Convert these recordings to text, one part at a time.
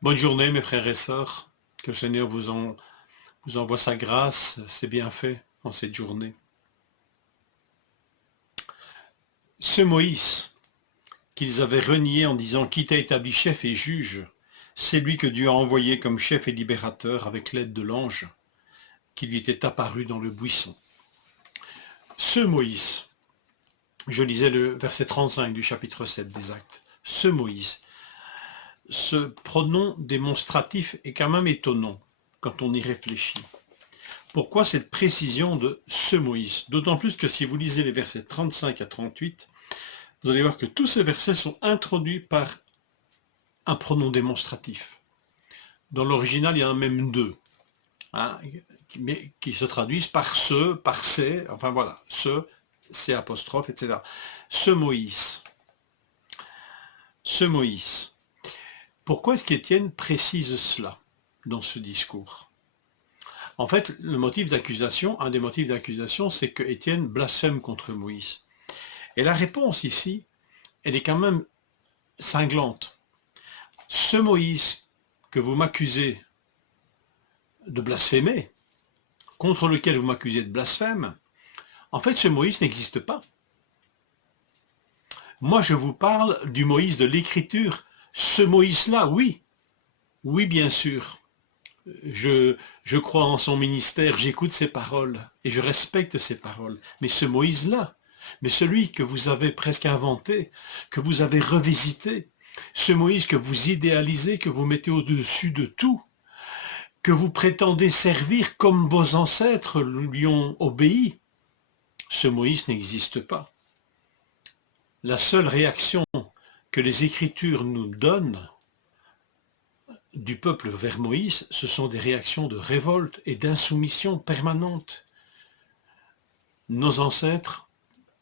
Bonne journée mes frères et sœurs, que le Seigneur vous envoie sa grâce, ses bienfaits en cette journée. Ce Moïse qu'ils avaient renié en disant qui t'a établi chef et juge, c'est lui que Dieu a envoyé comme chef et libérateur avec l'aide de l'ange qui lui était apparu dans le buisson. Ce Moïse, je lisais le verset 35 du chapitre 7 des Actes, ce Moïse, ce pronom démonstratif est quand même étonnant quand on y réfléchit. Pourquoi cette précision de ce Moïse? D'autant plus que si vous lisez les versets 35 à 38, vous allez voir que tous ces versets sont introduits par un pronom démonstratif. Dans l'original, il y en a même deux, hein, mais qui se traduisent par ce, par ces, enfin voilà, ce, c'est apostrophe, etc. Ce Moïse. Ce Moïse. Pourquoi est-ce qu'Étienne précise cela dans ce discours? En fait, le motif d'accusation, un des motifs d'accusation, c'est que Étienne blasphème contre Moïse. Et la réponse ici, elle est quand même cinglante. Ce Moïse que vous m'accusez de blasphémer, contre lequel vous m'accusez de blasphème, en fait, ce Moïse n'existe pas. Moi, je vous parle du Moïse de l'Écriture. Ce Moïse-là, oui, oui, bien sûr. Je crois en son ministère, j'écoute ses paroles et je respecte ses paroles. Mais ce Moïse-là, mais celui que vous avez presque inventé, que vous avez revisité, ce Moïse que vous idéalisez, que vous mettez au-dessus de tout, que vous prétendez servir comme vos ancêtres lui ont obéi, ce Moïse n'existe pas. La seule réaction que les Écritures nous donnent du peuple vers Moïse, ce sont des réactions de révolte et d'insoumission permanente. Nos ancêtres,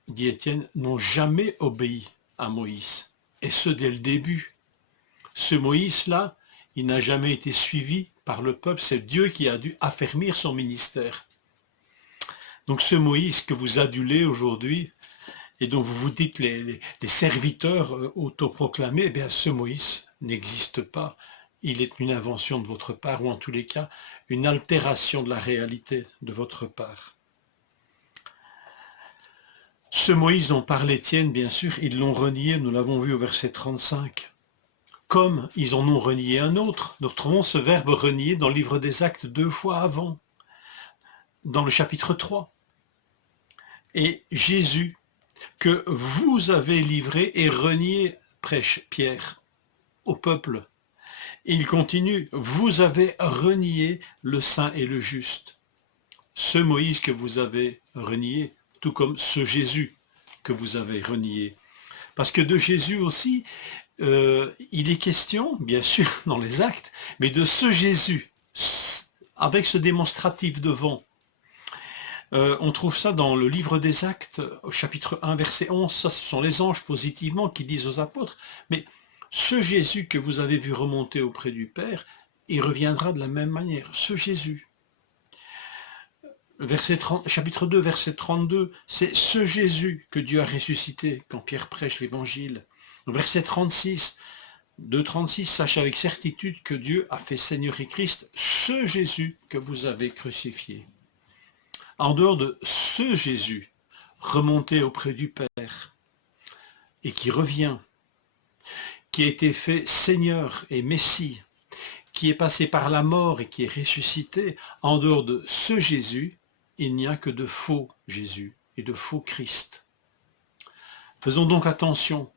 dit Étienne, n'ont jamais obéi à Moïse, et ce dès le début. Ce Moïse-là, il n'a jamais été suivi par le peuple, c'est Dieu qui a dû affermir son ministère. Donc ce Moïse que vous adulez aujourd'hui, et dont vous vous dites les serviteurs autoproclamés, eh bien ce Moïse n'existe pas. Il est une invention de votre part, ou en tous les cas, une altération de la réalité de votre part. Ce Moïse dont parle Étienne, bien sûr, ils l'ont renié, nous l'avons vu au verset 35. Comme ils en ont renié un autre, nous retrouvons ce verbe renier dans le livre des Actes 2 fois avant, dans le chapitre 3. Et Jésus, que vous avez livré et renié, prêche Pierre, au peuple. Et il continue, vous avez renié le saint et le juste. Ce Moïse que vous avez renié, tout comme ce Jésus que vous avez renié. Parce que de Jésus aussi, il est question, bien sûr, dans les actes, mais de ce Jésus, avec ce démonstratif devant. On trouve ça dans le livre des Actes, au chapitre 1, verset 11, ça ce sont les anges positivement qui disent aux apôtres, mais ce Jésus que vous avez vu remonter auprès du Père, il reviendra de la même manière, ce Jésus. Chapitre 2, verset 32, c'est ce Jésus que Dieu a ressuscité quand Pierre prêche l'évangile. Verset 36, 2,36, sache avec certitude que Dieu a fait Seigneur et Christ, ce Jésus que vous avez crucifié. En dehors de ce Jésus remonté auprès du Père et qui revient, qui a été fait Seigneur et Messie, qui est passé par la mort et qui est ressuscité, en dehors de ce Jésus, il n'y a que de faux Jésus et de faux Christ. Faisons donc attention.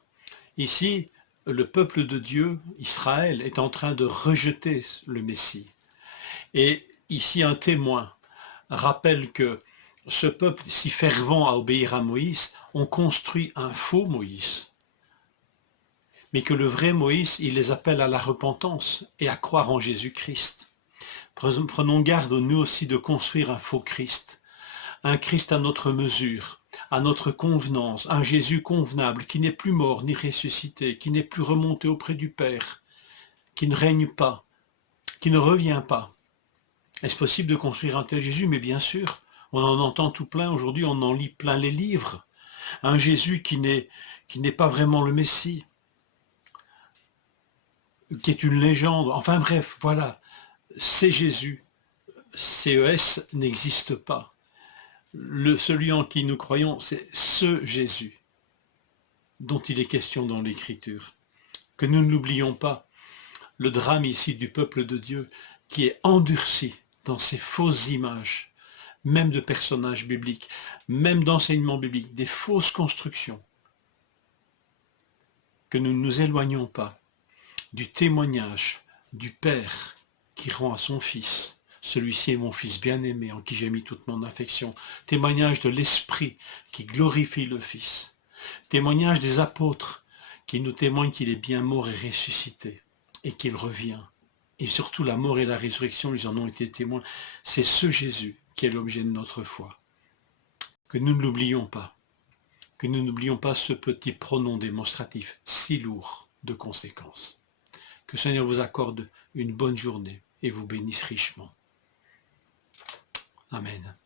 Ici, le peuple de Dieu, Israël, est en train de rejeter le Messie. Et ici, un témoin rappelle que ce peuple si fervent à obéir à Moïse ont construit un faux Moïse, mais que le vrai Moïse, il les appelle à la repentance et à croire en Jésus-Christ. Prenons garde, nous aussi, de construire un faux Christ, un Christ à notre mesure, à notre convenance, un Jésus convenable, qui n'est plus mort ni ressuscité, qui n'est plus remonté auprès du Père, qui ne règne pas, qui ne revient pas. Est-ce possible de construire un tel Jésus? Mais bien sûr, on en entend tout plein aujourd'hui, on en lit plein les livres. Un Jésus qui n'est pas vraiment le Messie. qui est une légende. Enfin bref, voilà, c'est Jésus. CES n'existe pas. Celui en qui nous croyons, c'est ce Jésus dont il est question dans l'Écriture. Que nous ne l'oublions pas. Le drame ici du peuple de Dieu qui est endurci dans ces fausses images, même de personnages bibliques, même d'enseignements bibliques, des fausses constructions. Que nous ne nous éloignons pas du témoignage du Père qui rend à son Fils. Celui-ci est mon Fils bien-aimé en qui j'ai mis toute mon affection. Témoignage de l'Esprit qui glorifie le Fils. Témoignage des apôtres qui nous témoignent qu'il est bien mort et ressuscité et qu'il revient. Et surtout la mort et la résurrection, ils en ont été témoins. C'est ce Jésus qui est l'objet de notre foi. Que nous ne l'oublions pas. Que nous n'oublions pas ce petit pronom démonstratif si lourd de conséquences. Que le Seigneur vous accorde une bonne journée et vous bénisse richement. Amen.